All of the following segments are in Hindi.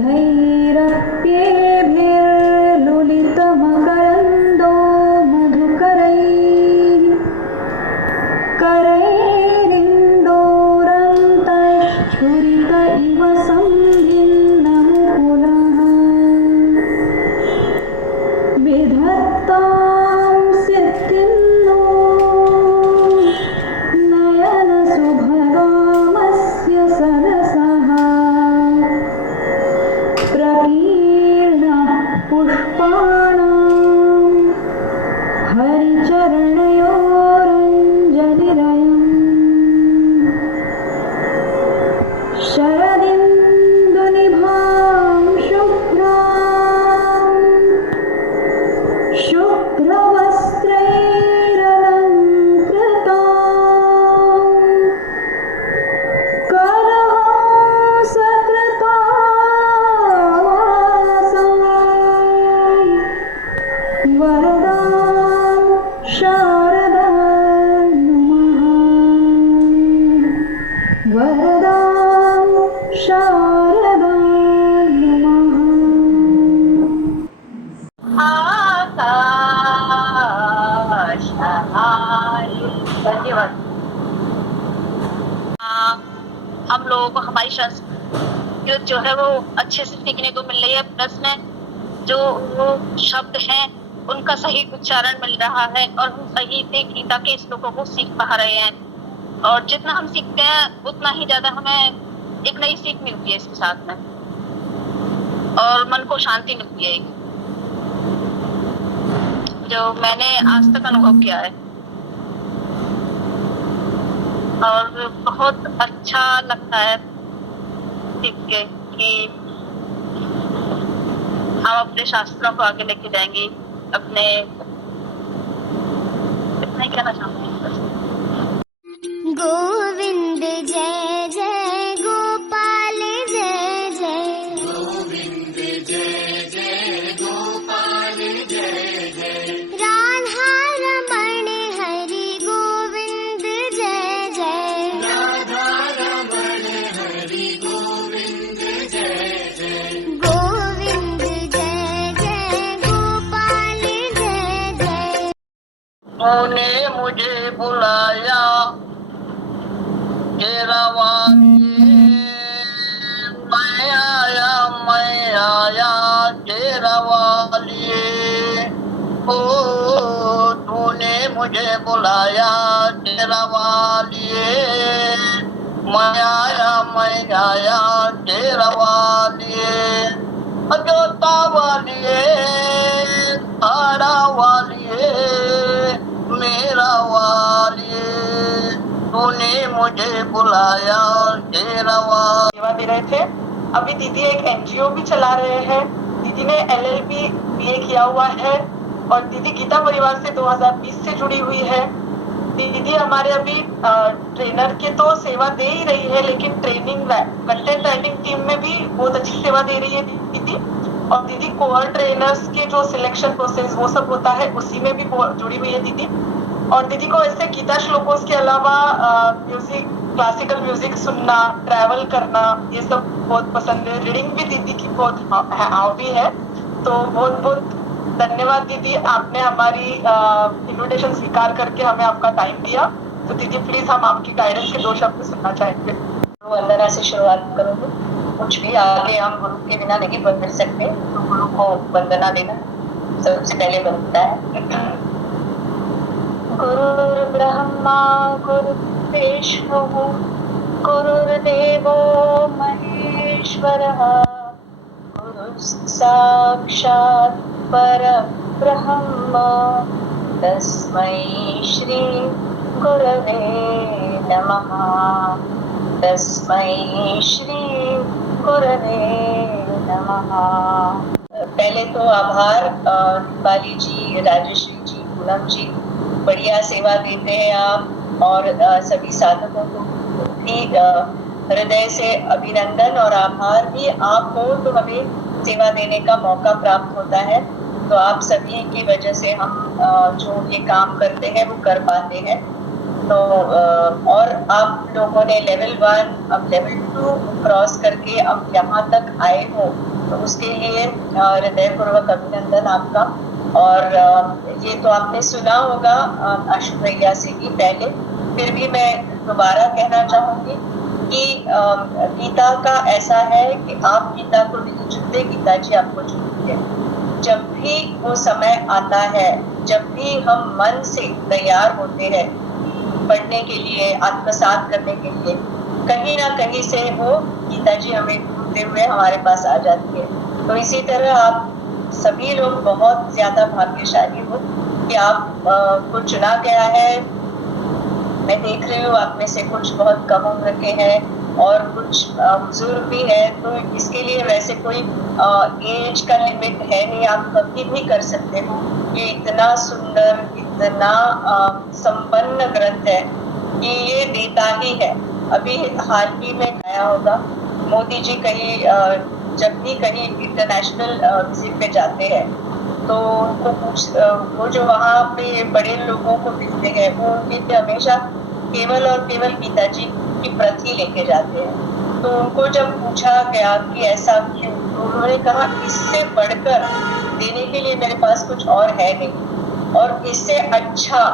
स्निग्धैरप्येभिर्लुलितमकरन्दो मधुकरैः करैरिन्दोरन्तच्छुरित इव संभिन्नमुकुलः विधत्तां सिद्धिं नो नयनसुभगामस्य सदसः प्रकीर्णः पुष्पाणां हरिचरणयोरञ्जलिरयम् शरदिन्दुनिभां शुभ्रां शुभ्रवस्त्रैरलङ्कृतां कलहंसकृतावासां वरदां शारदां नमः वरदां शारदां नमः। धन्यवाद। हम लोगों को हमारी संस्कृत जो है वो अच्छे से सीखने को मिल रही है, प्लस में जो वो शब्द हैं उनका सही उच्चारण मिल रहा है और हम सही से गीता के श्लोकों को सीख पा रहे हैं। और जितना हम सीखते हैं उतना ही ज्यादा हमें एक नई सीख मिलती है इसके साथ में, और मन को शांति मिलती है, जो मैंने आज तक अनुभव किया है। और बहुत अच्छा लगता है सीख के कि हम अपने शास्त्रों को आगे लेके जाएंगे। अपने इतना ही कहना चाहूंगी। गोविंद जय जय गोपाल जय जय गोविंद जय जय गोपाल जय जय राधा रमण हरि गोविंद जय जय राधा रमण हरि गोविंद जय जय गोविंद जय जय गोपाल जय जय। उन्होंने मुझे बुलाया केरावाली, मैं आया केरावाली। ओ तूने मुझे बुलाया केरावाली, मैं आया केरावाली। अजोता वाली तारा वाली मेरा वाली, तूने मुझे बुलाया केरवा। सेवा दे रहे थे। अभी दीदी एक एनजीओ भी चला रहे हैं। दीदी ने LLB BA किया हुआ है और दीदी गीता परिवार से 2020 से जुड़ी हुई है। दीदी हमारे अभी ट्रेनर के तो सेवा दे ही रही है, लेकिन ट्रेनिंग कंटेंट राइटिंग टीम में भी बहुत अच्छी सेवा दे रही है दीदी। और दीदी कोर ट्रेनर्स के जो सिलेक्शन प्रोसेस वो सब होता है उसी में भी जुड़ी हुई है दीदी। और दीदी को ऐसे गीता श्लोकों के अलावा म्यूजिक, क्लासिकल म्यूजिक सुनना, ट्रैवल करना, ये सब बहुत पसंद है। रीडिंग भी दीदी की बहुत हॉबी है। तो बहुत बहुत धन्यवाद दीदी, आपने हमारी इन्विटेशन स्वीकार करके हमें आपका टाइम दिया। तो दीदी प्लीज हम आपकी गाइडेंस के 2 शब्द सुनना चाहेंगे। वंदना से शुरुआत करूंगी। कुछ भी आगे हम गुरु के बिना नहीं बढ़ सकते, तो गुरु को वंदना देना सबसे पहले बनता है। गुरुर्ब्रह्मा गुरुर्विष्णुः गुरुर्देवो महेश्वरः गुरुः साक्षात् परब्रह्म तस्मै श्री गुरवे नमः तस्मै श्री गुरवे नमः। पहले तो आभार दीपाली जी, राजश्री जी, पूनम जी, बढ़िया सेवा देते हैं आप, और सभी साधकों को भी हृदय से अभिनंदन और आभार। भी आप हो तो हमें सेवा देने का मौका प्राप्त होता है, तो आप सभी की वजह से हम जो ये काम करते हैं वो कर पाते हैं। तो और आप लोगों ने लेवल 1 अब लेवल 2 क्रॉस करके अब यहाँ तक आए हो, तो उसके लिए हृदयपूर्वक अभिनंदन आपका। और ये तो आपने सुना होगा आशु भैया से ही पहले, फिर भी मैं दोबारा कहना चाहूंगी कि गीता का ऐसा है कि आप गीता को नहीं चुनते, गीता जी आपको चुनती है। जब भी वो समय आता है, जब भी हम मन से तैयार होते हैं पढ़ने के लिए, आत्मसात करने के लिए, कहीं ना कहीं से वो गीता जी हमें ढूंढते हुए हमारे पास आ जाती है। तो इसी तरह आप सभी लोग बहुत ज्यादा भाग्यशाली हो कि आप को चुना गया है। मैं देख रही हूँ आप में से कुछ बहुत कम उम्र के हैं और कुछ बुजुर्ग भी है, तो इसके लिए वैसे कोई एज का लिमिट है नहीं, आप कभी भी कर सकते हो। ये इतना सुंदर, इतना संपन्न ग्रंथ है कि ये देता ही है। अभी हाल ही में आया होगा, मोदी जी कहीं जब भी कहीं इंटरनेशनल विजिट पे जाते हैं तो उनको वो जो वहाँ पे बड़े लोगों को मिलते हैं वो उनके लिए हमेशा केवल और केवल गीता जी की प्रति लेके जाते हैं। तो उनको जब पूछा गया कि ऐसा क्यों, तो उन्होंने कहा इससे बढ़कर देने के लिए मेरे पास कुछ और है नहीं, और इससे अच्छा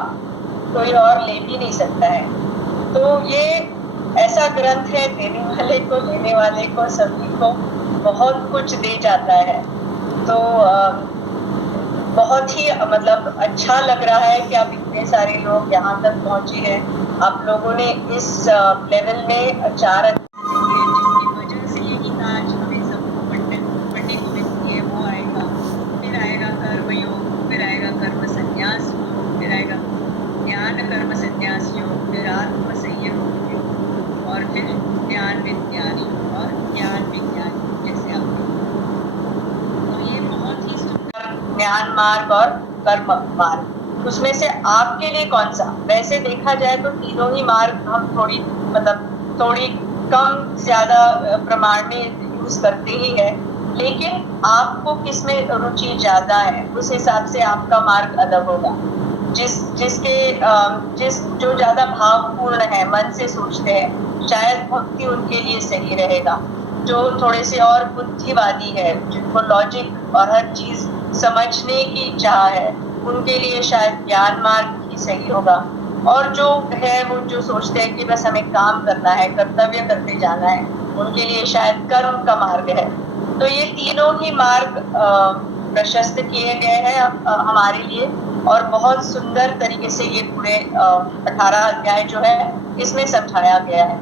कोई और ले भी नहीं सकता है। तो ये ऐसा ग्रंथ है, देने वाले को, लेने वाले को, सभी को बहुत कुछ दे जाता है। तो बहुत ही मतलब अच्छा लग रहा है कि आप इतने सारे लोग यहाँ तक पहुंचे हैं। आप लोगों ने इस लेवल में 4 जिसकी वजह से ये गीता आज हमें सबको पढ़ने को मिलती है। वो आएगा, फिर आएगा कर्मयोग, फिर आएगा कर्म संन्यास योग, फिर आएगा ज्ञान कर्म संन्यास योग, फिर आत्म संयम योग, और फिर ज्ञान विज्ञान योग और ज्ञान विज्ञान योग, जैसे आप। तो ये बहुत ही सुंदर ज्ञान मार्ग और कर्म मार्ग। उसमें से आपके लिए कौन सा? वैसे देखा जाए तो तीनों ही मार्ग हम थोड़ी कम ज्यादा प्रमाण में यूज करते ही है, लेकिन आपको किसमें रुचि ज्यादा है उस हिसाब से आपका मार्ग अलग होगा। जो ज्यादा भावपूर्ण है, मन से सोचते हैं, शायद भक्ति उनके लिए सही रहेगा। जो थोड़े से और बुद्धिवादी है, जिनको लॉजिक और हर चीज समझने की चाह है, उनके लिए शायद ज्ञान मार्ग ही सही होगा। और जो है वो जो सोचते हैं कि बस हमें काम करना है, कर्तव्य करते जाना है, उनके लिए शायद कर्म का मार्ग है। तो ये तीनों ही मार्ग प्रशस्त किए गए हैं हमारे लिए, और बहुत सुंदर तरीके से ये पूरे 18 अध्याय जो है इसमें समझाया गया है।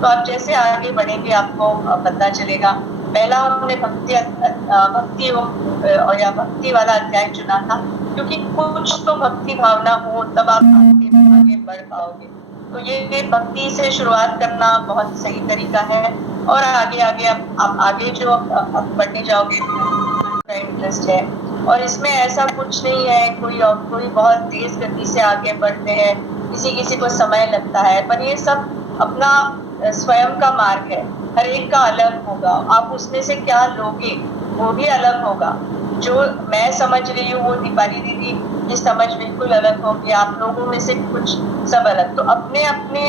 तो आप जैसे आगे बढ़ेंगे आपको पता चलेगा। पहला हमने भक्ति या भक्ति वाला अध्याय चुना था, क्योंकि कुछ तो भक्ति भावना हो तब आप आगे बढ़ पाओगे। तो ये भक्ति से शुरुआत करना बहुत सही तरीका है, और आगे आप आगे जो आप बढ़ने जाओगे का इंटरेस्ट है। और इसमें ऐसा कुछ नहीं है कोई बहुत तेज गति से आगे बढ़ते हैं, किसी को समय लगता है, पर ये सब अपना स्वयं का मार्ग है, हर एक का अलग होगा। आप उसमें से क्या लोगे वो भी अलग होगा। जो मैं समझ रही हूँ वो दीपाली दीदी की समझ बिल्कुल अलग होगी, आप लोगों में से कुछ सब अलग। तो अपने अपने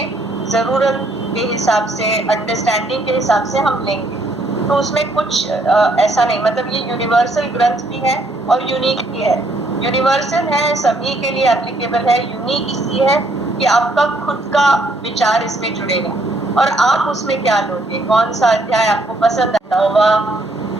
जरूरत के हिसाब से, अंडरस्टैंडिंग के हिसाब से हम लेंगे। तो उसमें कुछ ऐसा नहीं, मतलब ये यूनिवर्सल ग्रंथ भी है और यूनिक भी है। यूनिवर्सल है, सभी के लिए एप्लीकेबल है। यूनिक इसलिए है कि आपका खुद का विचार इसमें जुड़ेगा, और आप उसमें क्या लोगे, कौन सा अध्याय आपको पसंद है। 9वां,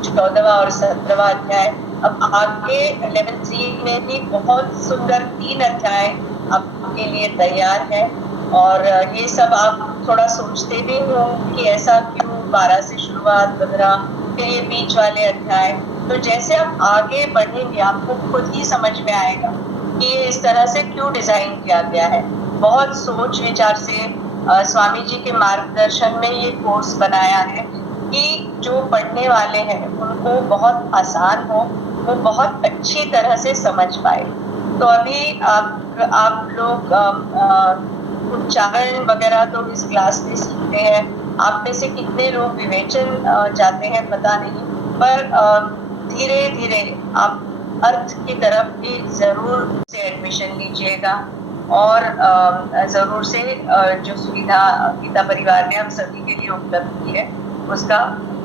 14वां और 17वां अध्याय। अब आगे लेवल 3 में भी बहुत सुंदर 3 अध्याय आपके लिए तैयार है। और ये सब आप थोड़ा सोचते भी हो कि ऐसा क्यों 12 से शुरुआत, 15, फिर ये बीच वाले अध्याय। तो जैसे आप आगे बढ़ेंगे आपको खुद ही समझ में आएगा कि ये इस तरह से क्यों डिजाइन किया गया है। बहुत सोच विचार से स्वामी जी के मार्गदर्शन में ये कोर्स बनाया है कि जो पढ़ने वाले हैं उनको बहुत आसान हो, वो बहुत अच्छी तरह से समझ पाए। तो अभी आप लोग उच्चारण वगैरह तो इस क्लास में सीखते हैं। आप में से कितने लोग विवेचन जाते हैं पता नहीं, पर धीरे धीरे आप अर्थ की तरफ भी जरूर से एडमिशन लीजिएगा। और जरूर से जो सुविधा गीता परिवार ने हम सभी के लिए उपलब्ध की है उसका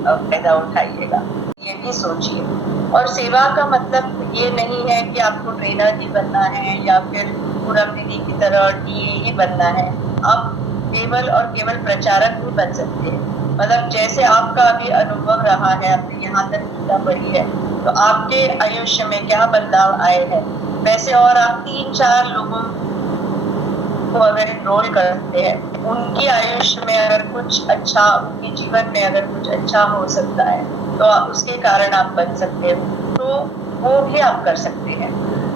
फायदा उठाइएगा, ये भी सोचिए। और सेवा का मतलब ये नहीं है कि आपको ट्रेनर ही बनना है या फिर पूरम दीदी की तरह टीए ही बनना है। आप केवल और केवल प्रचारक भी बन सकते हैं। मतलब जैसे आपका अभी अनुभव रहा है, आपने यहाँ तक गीता पढ़ी है, तो आपके आयुष्य में क्या बदलाव आए हैं, वैसे और आप 3-4 लोगों को अगर एनरोल करते हैं, उनकी आयुष्य में अगर कुछ अच्छा, उनके जीवन में अगर कुछ अच्छा हो सकता है तो उसके कारण आप बन सकते हो, तो वो भी आप कर सकते हैं।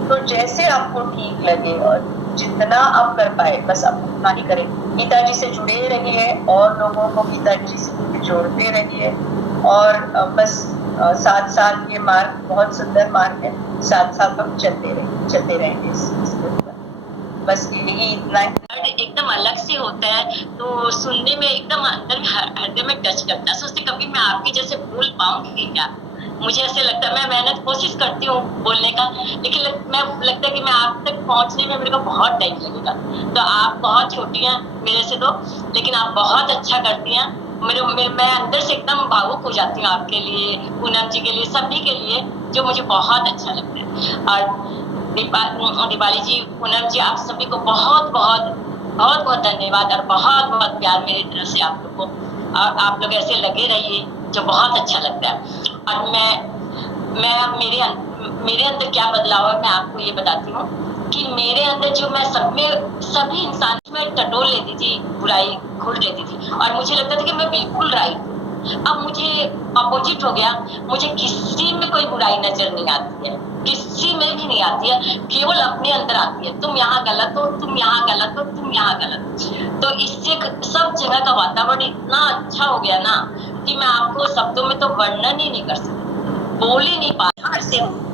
तो जैसे आपको ठीक लगे और जितना आप कर पाए बस आप उतना ही करें। गीता जी से जुड़े रहिए और लोगों को गीता जी से जोड़ते रहिए और बस 7 साल ये मार्ग बहुत सुंदर मार्ग है, 7 साल तक चलते रहेंगे इसके ऊपर। बस यही इतना एकदम अलग से होता है, तो सुनने में एकदम अंदर हृदय में टच करता है। सोचते कभी मैं आपके जैसे बोल पाऊंगी क्या, मुझे ऐसे लगता है। मैं मेहनत कोशिश करती हूँ बोलने का, लेकिन मैं लगता है कि मैं आप तक पहुँचने में मेरे को बहुत टाइम लगेगा। तो आप बहुत छोटी हैं मेरे से तो, लेकिन आप बहुत अच्छा करती हैं। मैं अंदर से एकदम भावुक हो जाती हूँ आपके लिए, पूनम जी के लिए, सभी के लिए, जो मुझे बहुत अच्छा लगता है। और दीपाली जी, पूनम जी, आप सभी को बहुत बहुत बहुत बहुत धन्यवाद और बहुत बहुत प्यार मेरी तरफ से आप लोग को। और आप लोग ऐसे लगे रहिए, जो बहुत अच्छा लगता है। और मैं मेरे अंदर क्या बदलाव है मैं आपको ये बताती हूँ कि मेरे अंदर जो मैं सभी इंसान में टटोल लेती थी, बुराई घुल लेती थी और मुझे लगता था कि मैं बिल्कुल राइट हूँ। अब मुझे अपोजिट हो गया, मुझे किसी में कोई बुराई नजर नहीं आती है, किसी में भी नहीं आती है, केवल अपने अंदर आती है। तुम यहाँ गलत हो, तुम यहाँ गलत हो, तुम यहाँ गलत। तो इससे सब जगह का वातावरण इतना अच्छा हो गया ना कि मैं आपको शब्दों में तो वर्णन ही नहीं कर सकती, बोल ही नहीं पा से हूँ।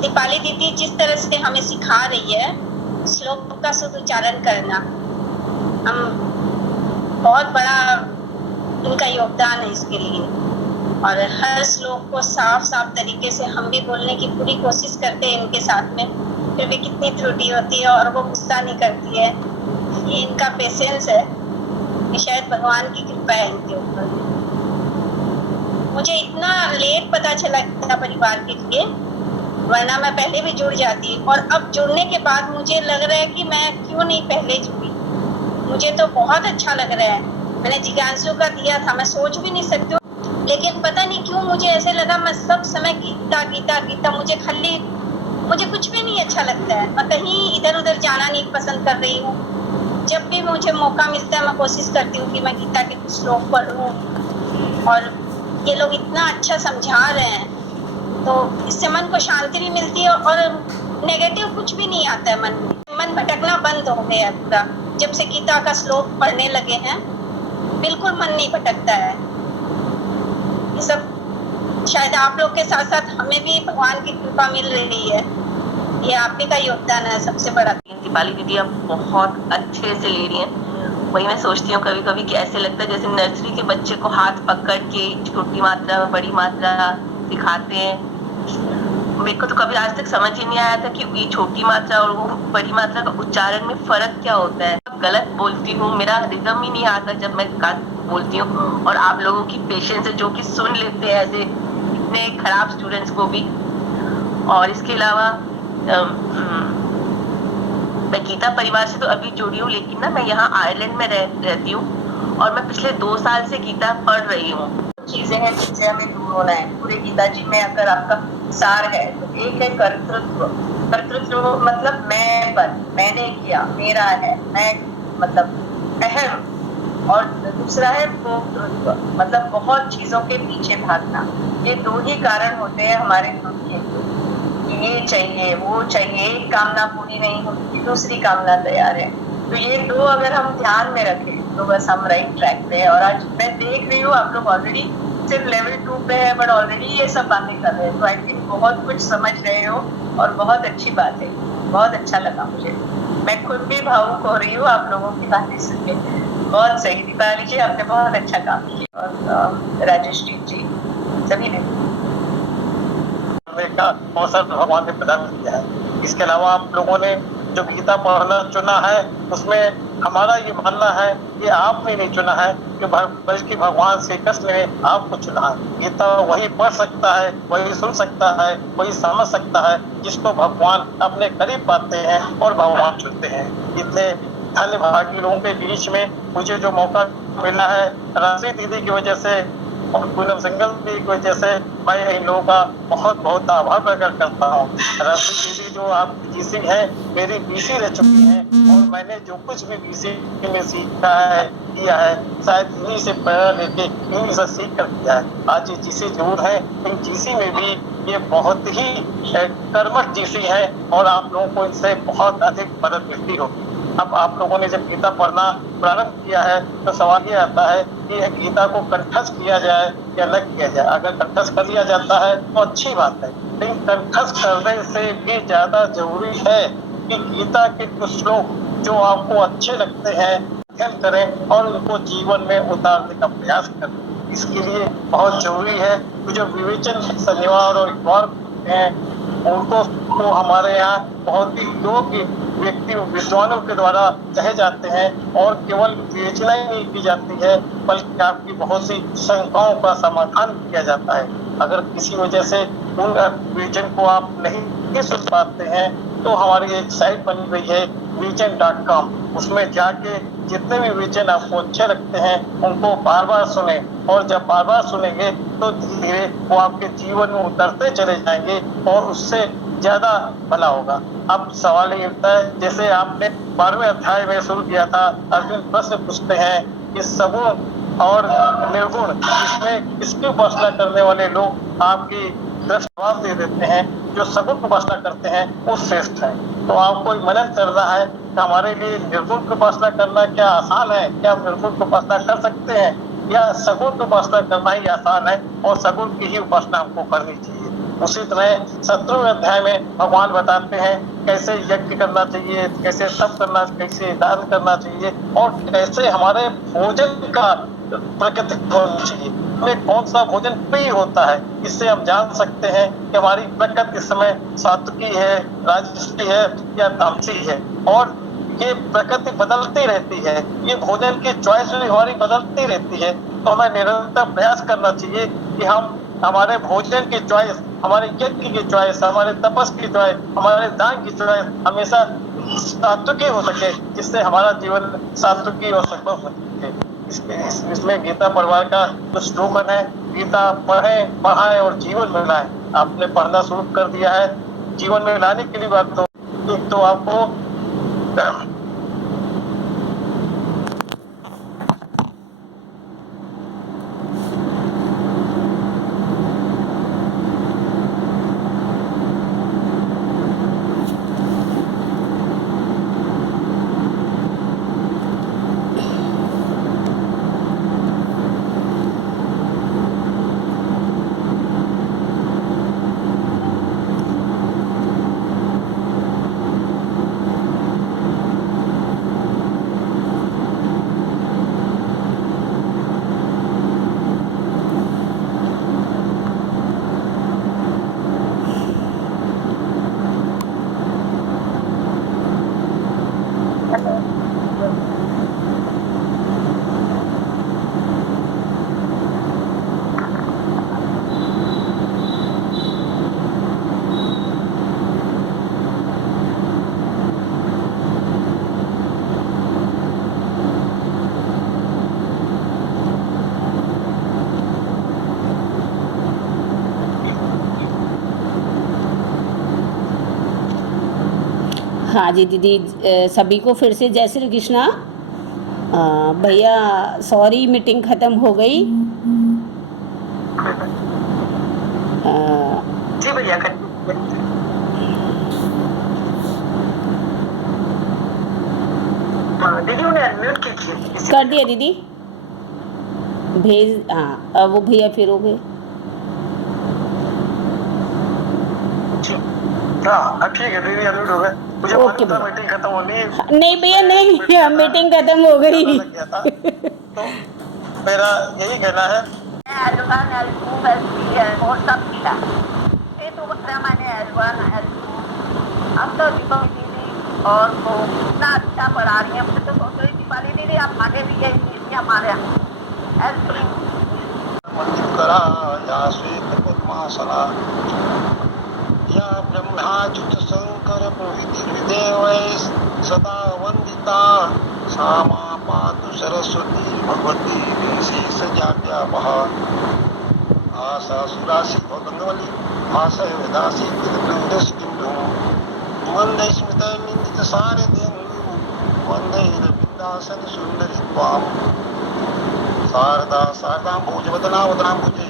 दीपाली दीदी जिस तरह से हमें सिखा रही है श्लोक का शुद्ध उच्चारण करना, हम बहुत बड़ा इनका योगदान है इसके लिए। और हर श्लोक को साफ साफ तरीके से हम भी बोलने की पूरी कोशिश करते हैं इनके साथ में, फिर भी कितनी त्रुटि होती है और वो गुस्सा नहीं करती है। ये इनका पेशेंस है, ये शायद भगवान की कृपा है इनके ऊपर। मुझे इतना लेट पता चला गीता परिवार के लिए, वरना मैं पहले भी जुड़ जाती। और अब जुड़ने के बाद मुझे लग रहा है कि मैं क्यों नहीं पहले जुड़ी। मुझे तो बहुत अच्छा लग रहा है। मैंने जिज्ञासु का दिया था, मैं सोच भी नहीं सकती, लेकिन पता नहीं क्यों मुझे ऐसे लगा मैं सब समय गीता गीता गीता, मुझे कुछ भी नहीं अच्छा लगता है। मैं कहीं इधर उधर जाना नहीं पसंद कर रही हूँ। जब भी मुझे मौका मिलता है मैं कोशिश करती हूँ कि मैं गीता के कुछ श्लोक पढ़ूँ। और ये लोग इतना अच्छा समझा रहे हैं तो इससे मन को शांति भी मिलती है और नेगेटिव कुछ भी नहीं आता है मन में। मन भटकना बंद हो गया है पूरा, जब से गीता का श्लोक पढ़ने लगे हैं बिल्कुल मन नहीं भटकता है। ये सब शायद आप लोग के साथ साथ हमें भी भगवान की कृपा मिल रही है, ये आप ही का योगदान है सबसे बड़ा। दीपाली दीदी आप बहुत अच्छे से ले रही हैं। वही मैं सोचती हूँ कभी कभी कि ऐसे लगता है जैसे नर्सरी के बच्चे को हाथ पकड़ के छोटी मात्रा बड़ी मात्रा सिखाते हैं। मेरे को तो कभी आज तक समझ ही नहीं आया था कि ये छोटी मात्रा और वो बड़ी मात्रा का उच्चारण में फर्क क्या होता है। गलत बोलती हूँ, मेरा रिदम ही नहीं आता जब मैं बोलती हूँ। और आप लोगों की पेशेंस है जो कि सुन लेते हैं ऐसे इतने खराब स्टूडेंट्स को भी। और इसके अलावा मैं गीता परिवार से तो अभी जुड़ी हूँ, लेकिन ना मैं यहाँ आयरलैंड में रहती हूँ और मैं पिछले 2 साल से गीता पढ़ रही हूँ। चीजें हैं जिनसे हमें दूर होना है। पूरे गीता जी में अगर आपका सार है तो एक है कर्तृत्व। कर्तृत्व मतलब मैं पर, मैंने किया, मेरा है, मैं मतलब अहम। और दूसरा है भोक्तृत्व, मतलब बहुत चीजों के पीछे भागना। ये 2 ही कारण होते हैं हमारे दुख के। ये चाहिए, वो चाहिए, एक कामना पूरी नहीं होती, दूसरी कामना तैयार है। तो ये 2 अगर हम ध्यान में रखें तो बस हम राइट ट्रैक पे है। और आज मैं देख रही हूँ आप लोग ऑलरेडी सिर्फ लेवल 2 पे है, बट ऑलरेडी ये सब बातें कर रहे हैं। तो आई थिंक बहुत कुछ समझ रहे हो और बहुत अच्छी बात है, बहुत अच्छा लगा मुझे। मैं खुद भी भावुक हो रही हूँ आप लोगों की बातें सुन के। बहुत सही दीपाली जी, आपने बहुत अच्छा काम किया। और राजेश जी सभी ने का अवसर भगवान ने प्रदान किया है। इसके अलावा आप लोगों ने जो गीता पढ़ना चुना है, उसमें हमारा ये मानना है, ये आपने नहीं चुना है कि बल्कि भगवान श्री कृष्ण ने आपको चुना है। गीता वही पढ़ सकता है, वही सुन सकता है, वही समझ सकता है जिसको भगवान अपने करीब पाते हैं और भगवान चुनते हैं। इतने धन्य भागी लोगों के बीच में मुझे जो मौका मिला है, राशि दीदी की वजह से और पूनम सिंगल की वजह से मैं इन लोगों का बहुत बहुत आभार प्रकट करता हूँ। राशि दीदी जो आप बीसी है, मेरी बीसी रह चुकी है और मैंने जो कुछ भी बीसी में सीखा है, किया है, शायद इन्हीं से प्रेरणा लेके इन्हीं से सीख कर किया है। आज ये जीसी जरूर है, इन जीसी में भी ये बहुत ही कर्मठ जीसी है और आप लोगों को इनसे बहुत अधिक मदद मिलती होगी। अब आप लोगों ने जब गीता पढ़ना प्रारंभ किया है तो सवाल ये आता है कि गीता को कंठस्थ किया जाए या न किया जाए। अगर कंठस्थ कर लिया जाता है तो अच्छी बात है, लेकिन कंठस्थ करने से भी ज्यादा जरूरी है कि गीता के कुछ श्लोक जो आपको अच्छे लगते हैं अध्ययन करें और उनको जीवन में उतारने का प्रयास करें। इसके लिए बहुत जरूरी है कि जो विवेचन शनिवार और इतवार हैं उनको तो हमारे यहाँ बहुत ही योग्य व्यक्ति विद्वानों के द्वारा कहे जाते हैं और केवल विवेचना ही नहीं की जाती है बल्कि आपकी बहुत सी शंकाओं का समाधान किया जाता है। अगर किसी वजह से उन विवेचन को आप नहीं सुन पाते हैं तो हमारी एक साइट बनी हुई है vision.com, उसमें जाके जितने भी विवेचन आपको अच्छे लगते हैं उनको बार बार सुने और जब बार बार सुनेंगे तो धीरे धीरे वो आपके जीवन में उतरते चले जाएंगे और उससे ज्यादा भला होगा। अब सवाल ये उठता है, जैसे आपने 12वें अध्याय में शुरू किया था, अर्जुन प्रश्न पूछते हैं कि सगुण और निर्गुण इसमें किसकी उपासना करने वाले लोग आपकी जवाब दे देते हैं जो सगुण की उपासना करते हैं वो श्रेष्ठ है। तो आपको मनन करना है कि हमारे लिए निर्गुण की उपासना करना क्या आसान है, क्या हम निर्गुण की उपासना कर सकते हैं या सगुण की उपासना करना ही आसान है और सगुण की ही उपासना हमको करनी चाहिए। उसी तरह 17वें अध्याय में भगवान बताते हैं कैसे यज्ञ करना चाहिए, कैसे तप करना, कैसे दान करना चाहिए और कैसे हमारे भोजन का प्रकृति होना चाहिए, हमें कौन सा भोजन प्रिय होता है। इससे हम जान सकते हैं कि हमारी प्रकृति इस समय सात्विकी है, राजसी है या तामसी है और ये प्रकृति बदलती रहती है, ये भोजन की चॉइस भी हमारी बदलती रहती है। तो हमें निरंतर प्रयास करना चाहिए कि हम हमारे भोजन की चॉइस, हमारे यज्ञ की चॉइस, हमारे तपस की चॉइस, हमारे दान की चॉइस हमेशा सात्विकी हो सके, जिससे हमारा जीवन सात्विकी और सफल हो सके। इसमें गीता परिवार का जो स्लोगन है, गीता पढ़ें, पढ़ाएं और जीवन में लाएं। आपने पढ़ना शुरू कर दिया है, जीवन में लाने के लिए बात तो आपको हाँ जी दीदी, सभी को फिर से जय श्री कृष्णा। भैया सॉरी मीटिंग ख़त्म हो गई। जी भैया दीदी उन्हें अनम्यूट कीजिए। कर दिया दीदी, भेज। हाँ अब वो भैया फिर हो गए। हाँ ठीक है दीदी, अनम्यूट हो गए। मुझे ओके मालूम था मीटिंग खत्म होनी है। नहीं भैया नहीं, मीटिंग खत्म हो गई। तो मेरा यही कहना है L1, L2, L3, L4 सब किया। ये तो प्रमाणे L1, L2 अब तो दीपाली दीदी और वो इतना अच्छा पढ़ा रही है, मुझे तो सोच रही दीपाली दीदी आप आगे भी यही हमारे हेल्प मधुकरा या श्वेत पद्मासना या ब्रह्माच्युत शंकर प्रभृति देवै सदा वंदिता सा मां पातु सरस्वती भगवती शेष जाप्यापहा आशा सुरासी गंगवली आशय वेदासी कृतवृंदस्तिंडु वंदे स्मित निंदित सारदेन वंदे रविंदासन सुंदरी त्वाम शारदा शारदां भोजवदना वदनाम्बुजे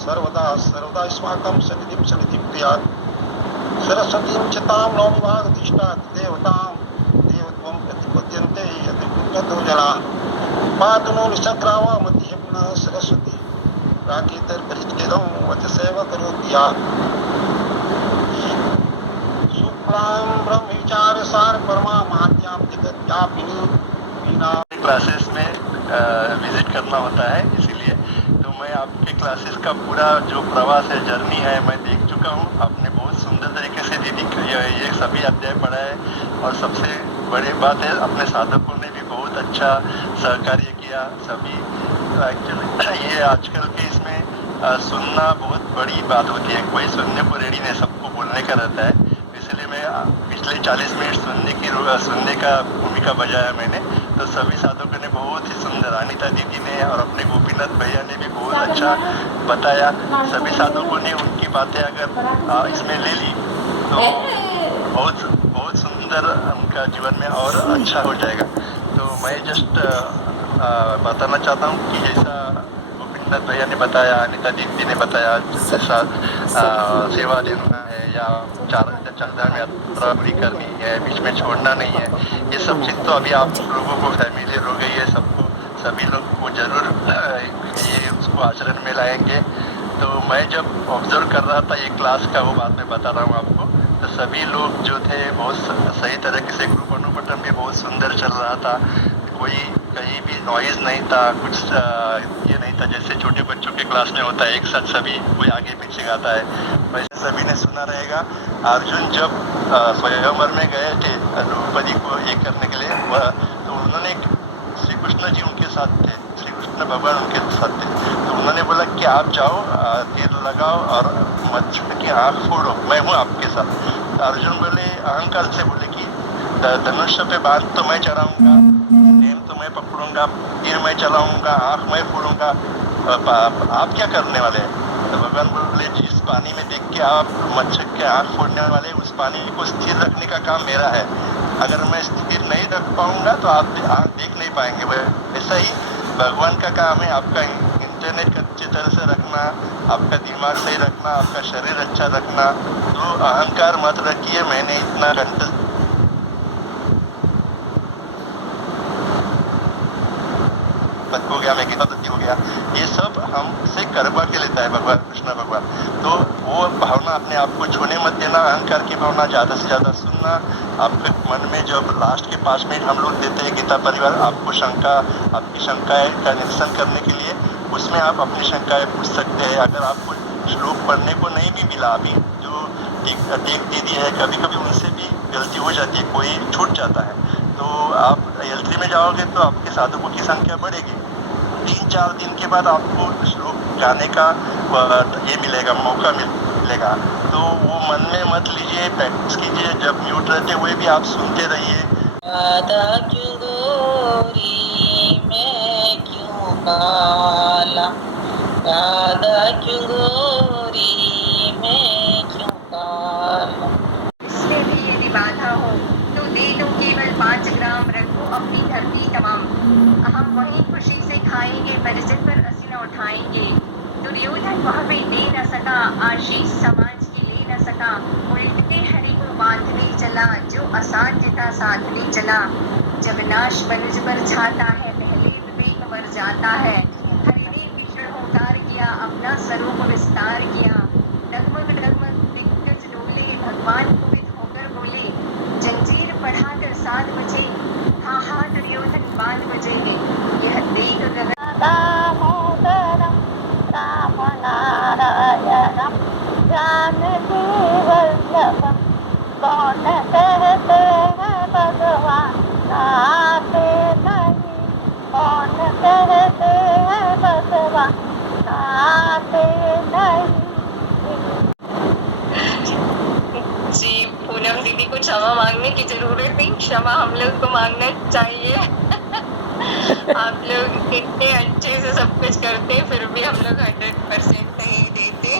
सर्वदा सर्वदा अस्माकं सन्निधिं सन्निधिं प्रियात् सरस्वतीं च तां नवविभागतिष्ठात् देवतां देवत्वं प्रतिपद्यन्ते यदि पुण्यतो जनाः पातु नो निशग्रावा मध्ये पुनः सरस्वती प्राकेतर्परिच्छेदं वचसेव करोति या शुक्लां ब्रह्मविचारसार परमा माद्यां जगद्व्यापिनी वीणा क्लासेस में विजिट करना होता है, इसीलिए तो मैं आपके क्लासेस का पूरा जो प्रवास है, जर्नी है, मैं देख चुका हूँ। आपने बहुत सुंदर तरीके से दीदी ये सभी अध्याय पढ़ा है और सबसे बड़ी बात है अपने साधकों ने भी बहुत अच्छा सहकार्य किया सभी। एक्चुअली ये आजकल के इसमें सुनना बहुत बड़ी बात होती है, कोई सुनने को रेडी नहीं, सबको बोलने का रहता है। इसलिए मैं पिछले 40 मिनट सुनने का भूमिका बजाया मैंने, तो सभी साधकों ने बहुत ही सुंदर, अनिता दीदी ने और अपने गोपीनाथ भैया ने भी बहुत अच्छा बताया। सभी साधकों ने उनकी बातें अगर इसमें ले ली तो बहुत बहुत सुंदर उनका जीवन में और अच्छा हो जाएगा। तो मैं जस्ट बताना चाहता हूँ कि जैसा गोपीनाथ भैया ने बताया, अनिता दीदी ने बताया, जैसा सेवा देना है या चारधाम यात्रा पूरी करनी है, बीच में छोड़ना नहीं है, ये सब चीज़ तो अभी आप लोगों को फैमिलियर हो गई है, सबको सभी लोग को जरूर ये उसको आचरण में लाएंगे। तो मैं जब ऑब्जर्व कर रहा था ये क्लास का, वो बात मैं बता रहा हूँ आपको, तो सभी लोग जो थे बहुत सही तरीके से, ग्रुप अनुपटन भी बहुत सुंदर चल रहा था, कोई कहीं भी नॉइज़ नहीं था, कुछ ये नहीं था जैसे छोटे बच्चों के क्लास में होता है एक साथ सभी कोई आगे पीछे गाता है, वैसे सभी ने सुना रहेगा। अर्जुन जब स्वयंवर में गए थे द्रौपदी को ये करने के लिए, तो उन्होंने श्री कृष्ण जी उनके साथ थे, श्री कृष्ण भगवान उनके साथ थे, तो उन्होंने बोला कि आप जाओ, तीर लगाओ और मच्छर की आँख फोड़ो, मैं हूँ आपके साथ। तो अर्जुन बोले, अहंकार से बोले कि धनुष्य पे बांध तो मैं चढ़ाऊंगा, तो मैं पकड़ूंगा, तीर मैं चलाऊंगा, आँख मैं फोड़ूंगा, आप क्या करने वाले हैं? तो भगवान बोले, जिस पानी में देख के आप मच्छर के आँख फोड़ने वाले, उस पानी को स्थिर रखने का काम मेरा है। अगर मैं स्थिर नहीं रख पाऊंगा तो आप आँख देख नहीं पाएंगे। ऐसा ही भगवान का काम है, आपका इंटरनेट अच्छी तरह से रखना, आपका दिमाग सही रखना, आपका शरीर अच्छा रखना। तो अहंकार मत रखिए, मैंने इतना घंटे हो गया, मैं गीता दत्ती हो गया, ये सब हमसे करवा के लेता है भगवान कृष्ण भगवान। तो वो भावना अपने आप को छूने मत देना, अहंकार की भावना ज़्यादा से ज़्यादा सुनना। आपके मन में जब लास्ट के 5 मिनट हम लोग देते हैं गीता परिवार, आपको आपकी शंकाएं का निरसन करने के लिए, उसमें आप अपनी शंकाएं पूछ सकते हैं। अगर आपको श्लोक पढ़ने को नहीं भी मिला, अभी जो देख दीदी है, कभी कभी उनसे भी गलती हो जाती है, कोई छूट जाता है, तो आप L3 में जाओगे तो आपके साधकों की संख्या बढ़ेगी। 3-4 दिन के बाद आपको श्लोक गाने का ये मिलेगा, मौका मिलेगा। तो वो मन में मत लीजिए, प्रैक्टिस कीजिए, जब म्यूट रहते हुए भी आप सुनते रहिए। राधा क्यों गोरी मैं क्यों काला, राधा क्यों गोरी मैं क्यों काला। इसमें भी यदि बाधा हो तो दे दो केवल 5 ग्राम, रखो अपनी धरती तमाम। हम वहीं खुशी से खाएंगे, बरसत पर असीना उठाएंगे। दुर्योधन वह भी दे न सका, आशीष समाज की ले न सका। उल्टे हरि को बांधने चला, जो असाध्य था साधने चला। जब नाश मनुज पर छाता है, पहले विवेक मर जाता है। हरि ने विष्णु अवतार किया, अपना स्वरूप विस्तार किया। डगमग डगमग दिग्गज डोले, भगवान को विद होकर बोले। जंजीर पढ़ाकर 7 बजे, हाँ हाँ दुर्योधन बांध बजेंगे। यह देख गगन दामोदरम राम नारायणम जानकी वल्लभम कौन कहते हैं भगवान आते नहीं, कौन कहते हैं भगवान आते नहीं। जी, पूनम दीदी को क्षमा मांगने की जरूरत नहीं, क्षमा हम लोग को मांगना चाहिए। आप लोग इतने अच्छे से सब कुछ करते हैं, फिर भी हम लोग 100% नहीं देते।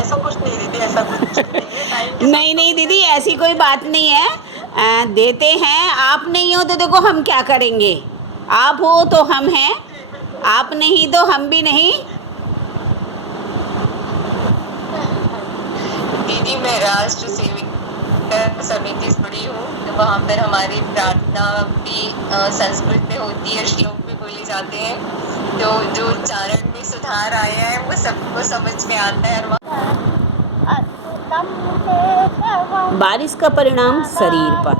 ऐसा कुछ नहीं दीदी, ऐसा कुछ नहीं है। टाइम के साथ नहीं नहीं दीदी, ऐसी कोई बात नहीं है। देते हैं। आप नहीं हो तो देखो हम क्या करेंगे। आप हो तो हम हैं, आप नहीं तो हम भी नहीं। दीदी मैं राष्ट्र सेविका समिति से जुड़ी हूँ, तो वहाँ पर हमारी प्रार्थना भी संस्कृत में होती है, श्लोक भी बोले जाते हैं, तो जो उच्चारण में सुधार आया है वो सबको समझ में आता है। बारिश का परिणाम शरीर पर,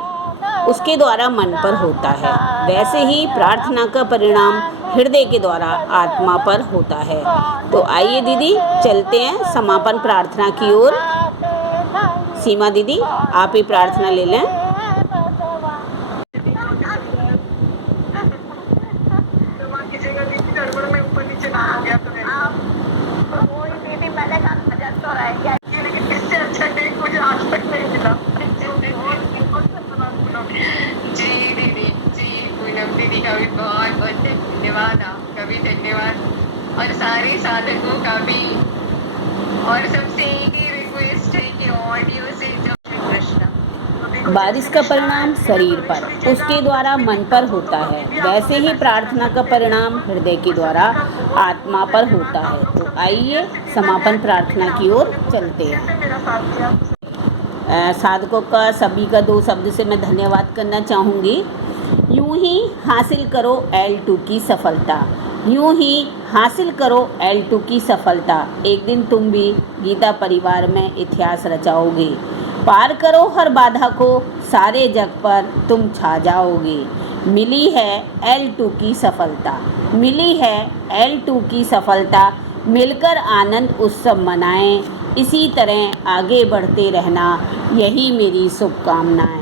उसके द्वारा मन पर होता है। वैसे ही प्रार्थना का परिणाम हृदय के द्वारा आत्मा पर होता है। तो आइए दीदी चलते हैं समापन प्रार्थना की ओर। सीमा दीदी आप ही प्रार्थना ले लें। कोई दीदी मैंने कहा नजर तो रह गया। इससे अच्छा टेक मुझे आज तक नहीं मिला। जी दीदी, जी पूनम दीदी का भी बहुत बहुत धन्यवाद, आपका भी धन्यवाद और सारे साधकों का भी। और सबसे एक ही रिक्वेस्ट है कि ऑडियो से जो कृष्ण बारिश का परिणाम शरीर पर, उसके द्वारा मन पर होता है। वैसे ही प्रार्थना का परिणाम हृदय के द्वारा आत्मा पर होता है। तो आइए समापन प्रार्थना की ओर चलते हैं। साधकों का सभी का 2 शब्द से मैं धन्यवाद करना चाहूँगी। यूं ही हासिल करो L2 की सफलता, यूं ही हासिल करो L2 की सफलता। एक दिन तुम भी गीता परिवार में इतिहास रचाओगे। पार करो हर बाधा को, सारे जग पर तुम छा जाओगे। मिली है L2 की सफलता, मिली है L2 की सफलता। मिलकर आनंद उत्सव मनाएं। इसी तरह आगे बढ़ते रहना, यही मेरी शुभकामनाएं।